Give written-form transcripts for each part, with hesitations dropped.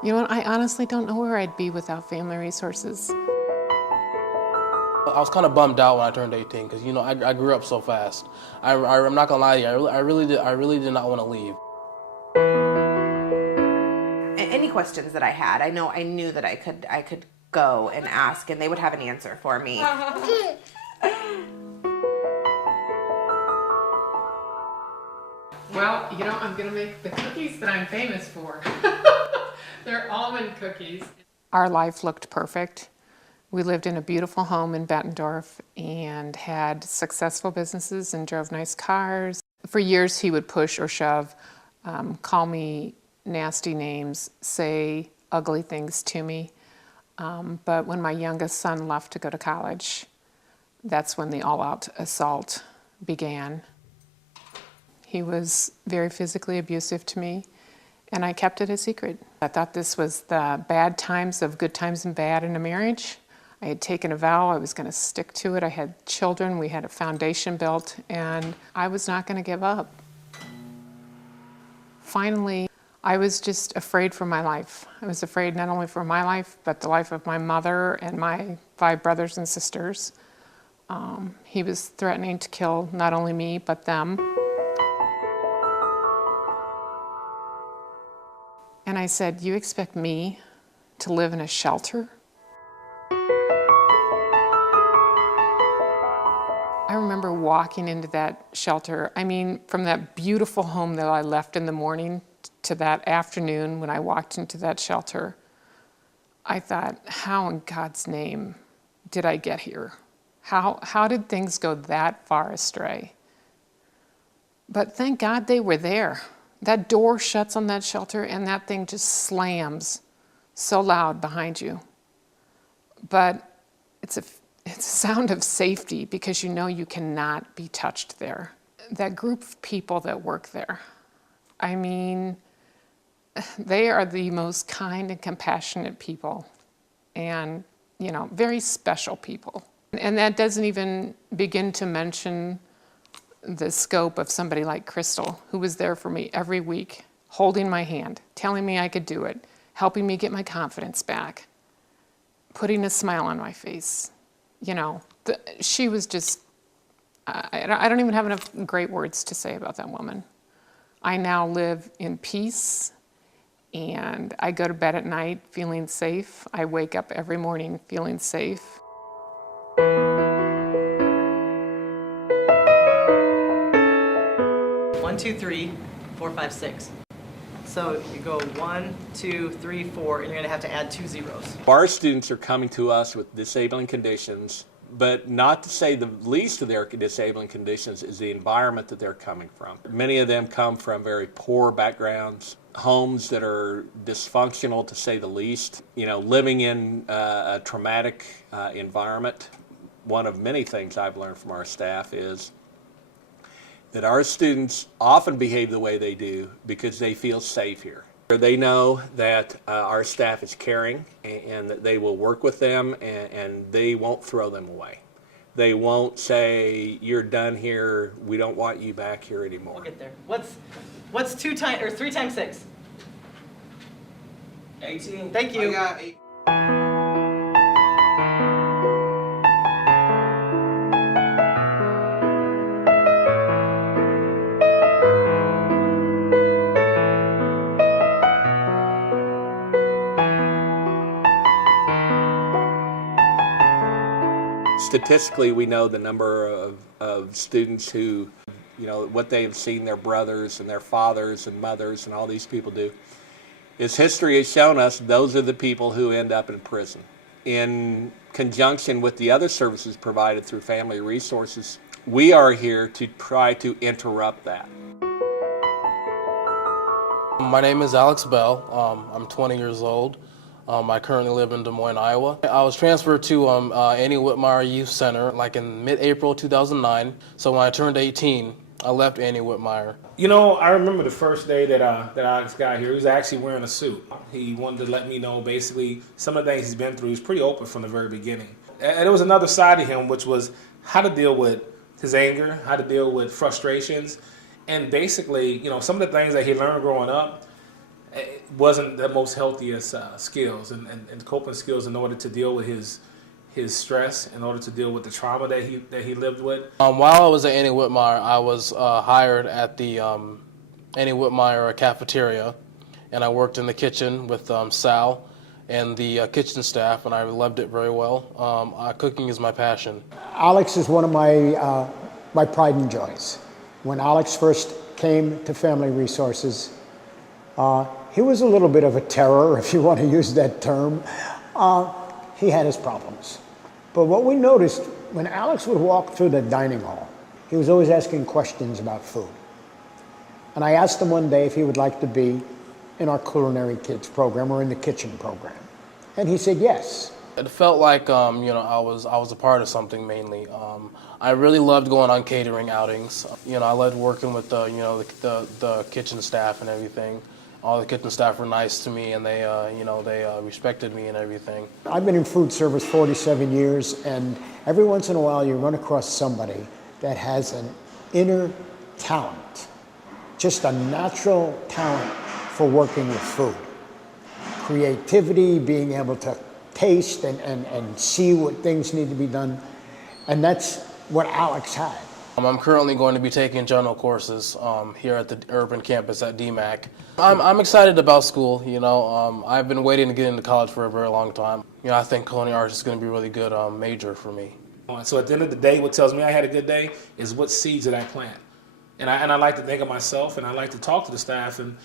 You know what, I honestly don't know where I'd be without family resources. I was kind of bummed out when I turned 18 because, I grew up so fast. I'm not gonna lie to you, I really did not want to leave. Any questions that I had, I knew that I could go and ask, and they would have an answer for me. Well, I'm gonna make the cookies that I'm famous for. They're almond cookies. Our life looked perfect. We lived in a beautiful home in Bettendorf and had successful businesses and drove nice cars. For years, he would push or shove, call me nasty names, say ugly things to me. But when my youngest son left to go to college, that's when the all-out assault began. He was very physically abusive to me, and I kept it a secret. I thought this was the bad times of good times and bad in a marriage. I had taken a vow, I was going to stick to it. I had children, we had a foundation built, and I was not going to give up. Finally, I was just afraid for my life. I was afraid not only for my life, but the life of my mother and my 5 brothers and sisters. He was threatening to kill not only me, but them. And I said, "You expect me to live in a shelter?" I remember walking into that shelter. I mean, from that beautiful home that I left in the morning to that afternoon when I walked into that shelter, I thought, how in God's name did I get here? How did things go that far astray? But thank God they were there. That door shuts on that shelter and that thing just slams so loud behind you. But it's a sound of safety because you know you cannot be touched there. That group of people that work there, I mean, they are the most kind and compassionate people and, very special people. And that doesn't even begin to mention the scope of somebody like Crystal, who was there for me every week, holding my hand, telling me I could do it, helping me get my confidence back, putting a smile on my face. She was just, I don't even have enough great words to say about that woman. I now live in peace, and I go to bed at night feeling safe. I wake up every morning feeling safe. 1, 2, 3, 4, 5, 6. So you go 1, 2, 3, 4, and you're going to have to add 2 zeros. Our students are coming to us with disabling conditions, but not to say the least of their disabling conditions is the environment that they're coming from. Many of them come from very poor backgrounds, homes that are dysfunctional to say the least, living in a traumatic environment. One of many things I've learned from our staff is that our students often behave the way they do because they feel safe here. They know that our staff is caring and that they will work with them and they won't throw them away. They won't say, "You're done here, we don't want you back here anymore." We'll get there. What's 3 times 6? 18. Thank you. I got 8. Statistically, we know the number of students who, what they have seen their brothers and their fathers and mothers and all these people do. As history has shown us, those are the people who end up in prison. In conjunction with the other services provided through Family Resources, we are here to try to interrupt that. My name is Alex Bell. I'm 20 years old. I currently live in Des Moines, Iowa. I was transferred to Annie Whitmire Youth Center in mid-April 2009. So when I turned 18, I left Annie Whitmire. I remember the first day that Alex got here. He was actually wearing a suit. He wanted to let me know basically some of the things he's been through. He was pretty open from the very beginning. And there was another side of him, which was how to deal with his anger, how to deal with frustrations, and basically, some of the things that he learned growing up. wasn't the most healthiest skills and coping skills in order to deal with his stress, in order to deal with the trauma that he lived with. While I was at Annie Whitmire, I was hired at the Annie Whitmire cafeteria, and I worked in the kitchen with Sal and the kitchen staff, and I loved it very well. Cooking is my passion. Alex is one of my pride and joys. When Alex first came to Family Resources, he was a little bit of a terror, if you want to use that term. He had his problems. But what we noticed, when Alex would walk through the dining hall, he was always asking questions about food. And I asked him one day if he would like to be in our Culinary Kids program or in the kitchen program. And he said yes. It felt like I was a part of something mainly. I really loved going on catering outings. I loved working with the kitchen staff and everything. All the kitchen staff were nice to me, and they respected me and everything. I've been in food service 47 years, and every once in a while you run across somebody that has an inner talent, just a natural talent for working with food. Creativity, being able to taste and see what things need to be done, and that's what Alex had. I'm currently going to be taking general courses here at the urban campus at DMAC. I'm excited about school. I've been waiting to get into college for a very long time. I think culinary arts is going to be a really good major for me. So at the end of the day, what tells me I had a good day is what seeds that I plant. And I like to think of myself, and I like to talk to the staff and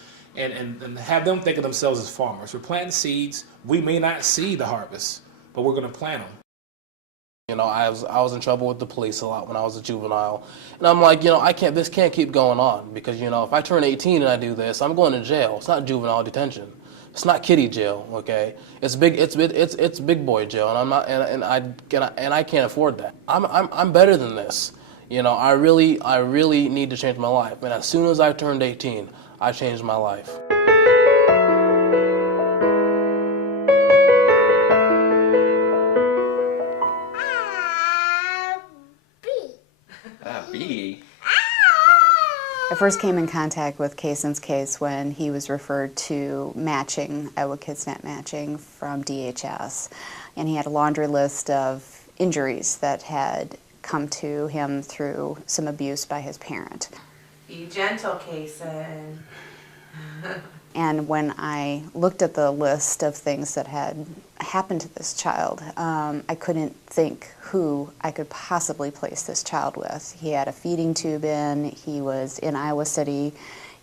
have them think of themselves as farmers. We're planting seeds. We may not see the harvest, but we're going to plant them. I was in trouble with the police a lot when I was a juvenile, and I'm like, this can't keep going on, because if I turn 18 and I do this, I'm going to jail. It's not juvenile detention. It's not kiddie jail, okay? It's big boy jail, and I'm not, and I can't afford that. I'm better than this. I really need to change my life, and as soon as I turned 18, I changed my life. I first came in contact with Kaysen's case when he was referred to matching, Iowa KidsNet matching from DHS. And he had a laundry list of injuries that had come to him through some abuse by his parent. Be gentle, Kaysen. And when I looked at the list of things that had happened to this child, I couldn't think who I could possibly place this child with. He had a feeding tube in, he was in Iowa City,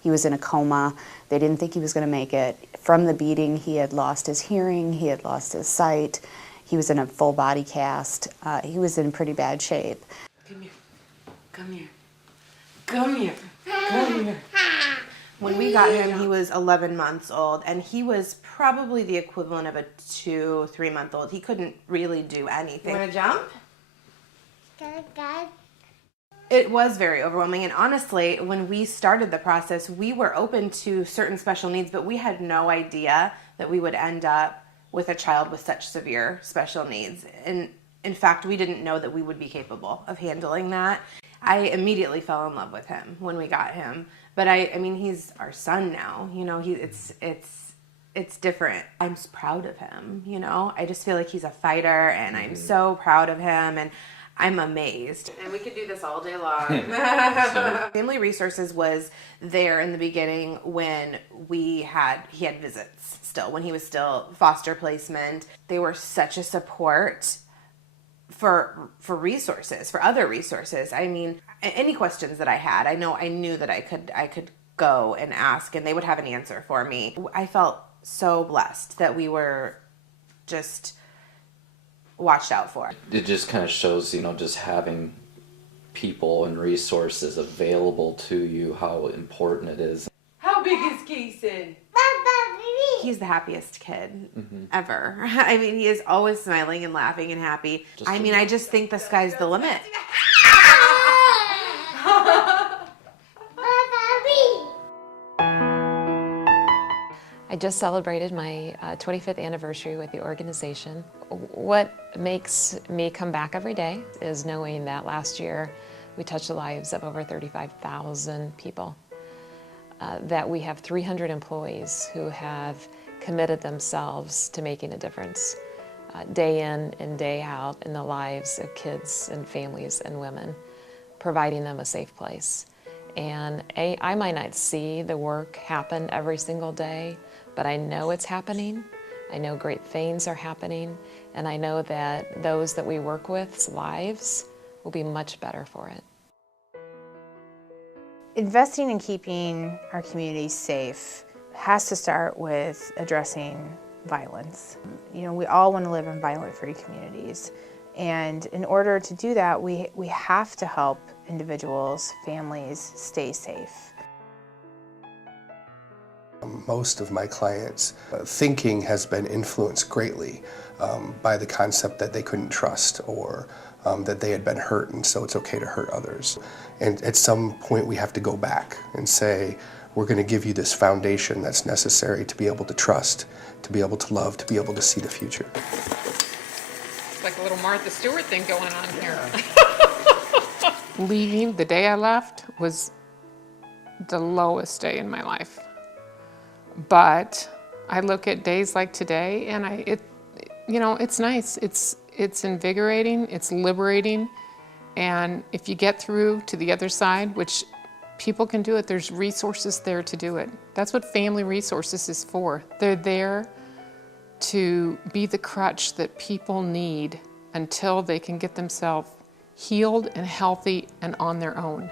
he was in a coma. They didn't think he was going to make it. From the beating, he had lost his hearing, he had lost his sight, he was in a full body cast. He was in pretty bad shape. Come here. Come here. Come here. Come here. When we got him, he was 11 months old, and he was probably the equivalent of a 2-3 month old. He couldn't really do anything. Want to jump? It was very overwhelming, and honestly, when we started the process, we were open to certain special needs, but we had no idea that we would end up with a child with such severe special needs. And in fact, we didn't know that we would be capable of handling that. I immediately fell in love with him when we got him. But I mean, he's our son now. It's different. I'm proud of him. I just feel like he's a fighter, and I'm so proud of him, and I'm amazed. And we could do this all day long. Family Resources was there in the beginning when he had visits still, when he was still foster placement. They were such a support for resources, for other resources. I mean, any questions that I had, I knew that I could go and ask, and they would have an answer for me. I felt so blessed that we were just watched out for. It just kind of shows, just having people and resources available to you, how important it is. How big is Kaysen? He's the happiest kid ever. I mean, he is always smiling and laughing and happy. I just think the sky's the limit. I just celebrated my 25th anniversary with the organization. What makes me come back every day is knowing that last year we touched the lives of over 35,000 people. that we have 300 employees who have committed themselves to making a difference day in and day out in the lives of kids and families and women, providing them a safe place. And I might not see the work happen every single day, but I know it's happening. I know great things are happening, and I know that those that we work with's lives will be much better for it. Investing in keeping our communities safe has to start with addressing violence. You know, we all want to live in violent-free communities. And in order to do that, we have to help individuals, families stay safe. Most of my clients' thinking has been influenced greatly by the concept that they couldn't trust or that they had been hurt, and so it's okay to hurt others. And at some point we have to go back and say, we're going to give you this foundation that's necessary to be able to trust, to be able to love, to be able to see the future. It's like a little Martha Stewart thing going on here. Leaving, the day I left, was the lowest day in my life. But I look at days like today, and it's nice. It's invigorating. It's liberating. And if you get through to the other side, which people can do it, there's resources there to do it. That's what Family Resources is for. They're there to be the crutch that people need until they can get themselves healed and healthy and on their own.